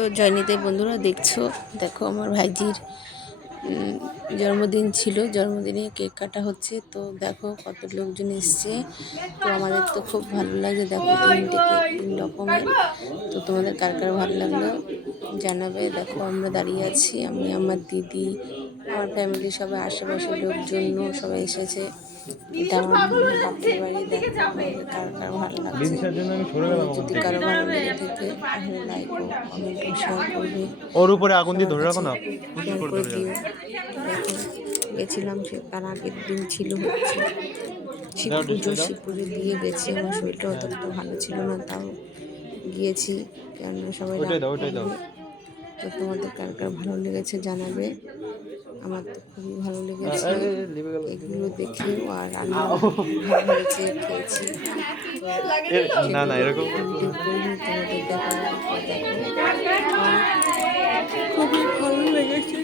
তো জয়নীতে বন্ধুরা দেখছো, দেখো আমার ভাইজির জন্মদিন ছিল, জন্মদিনে কেক কাটা হচ্ছে। তো দেখো কত লোকজন এসছে। তো আমাদের তো খুব ভালো লাগছে, দেখো 3টে কেক 3 রকমের। তো তোমাদের কার কার ভালো লাগলো জানাবে। দেখো আমরা দাঁড়িয়ে আছি, আমি আমার দিদি, আমার ফ্যামিলি সবাই, আশেপাশের লোকজনও সবাই এসেছে। এটা আমার বাপের বাড়ি। দেখো তোমাদের কার কার ভালো লাগছে। যদি কারো ভালো লেগে থাকে তাহলে লাইক ও কমেন্ট ও শেয়ার করবে, ওর উপরে আগুন দিয়ে সবার ধরে রাখো কাছে না, শেয়ার করে দিও। দেখো গেছিলাম, সে তার আগের দিন ছিল হচ্ছে শিব পুজো দিয়ে গেছি। আমার শরীরটা অতটা ভালো ছিল না, তাও গিয়েছি, কেননা সবাই রাগ ওইটাই দাও। করবে। তো তোমাদের কার কার ভালো লেগেছে জানাবে। আমার তো খুবই ভালো লেগেছে এগুলো দেখেও, আর রান্না ভালো হয়েছে, খেয়েছি। না না এরকম ভিডিও করিনি, তোমাদের দেখাবো। দেখো খুবই ভালো লেগেছে।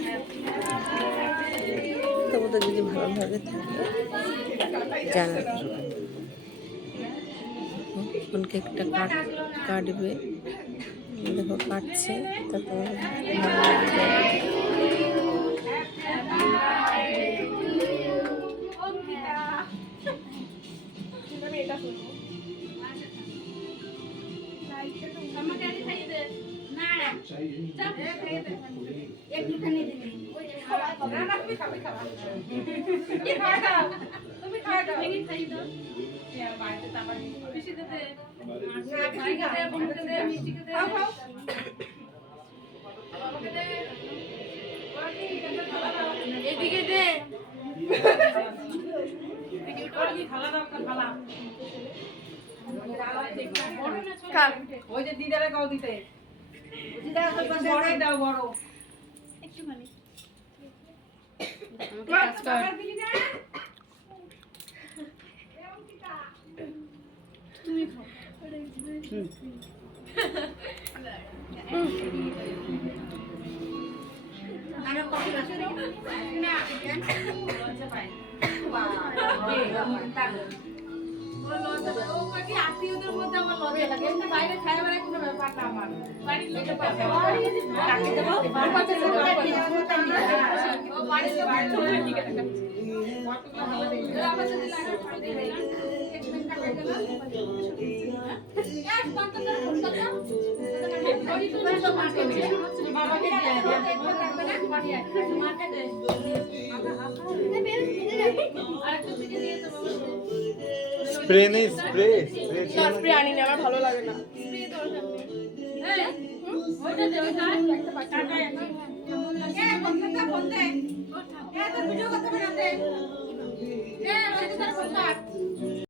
তোমাদের যদি ভালো লাগে থাকে জানাবে। এখন কেকটা কাটবে, দেখো কাটছে। তা তোমাদের ভালো লাগবে। এদিকে দে ওই যে দিদারে গাও দিতে দিদা বড় দাও বড় একটুখানি তুমি খাও আরে কফি আছে না লজ্জা পাই ও কাকি আত্মীয়দের মধ্যে আমার লজ্জা লাগে, এমনি বাইরে খায় বেড়ায় কোনো ব্যাপার না। আমার বাড়ির লোকে পাবে কাকি দেবো বার পাচ্ছে ও বাড়িতে বাইরে ঠিক আছে কতগুলো ভালো দেখে আমার যদি লাগে ফটো দিয়ে দিলাম একটু কাটা গেল এক পাতা ফোন করলাম ওই তো সব মাকে দিয়ে বাবাকে দিয়ে একটু থাকবে না বাড়ি আসবে মাকে দে আরেকটু দিকে দিয়ে তো স্প্রে নেই, স্প্রে স্প্রে আনি না, আমার ভালো লাগে না স্প্রে দরকার নেই। এই ওইটা দে, ওইটা একটা টাকা আছে এ ফোন দে এ তো ভিডিও করতে পারে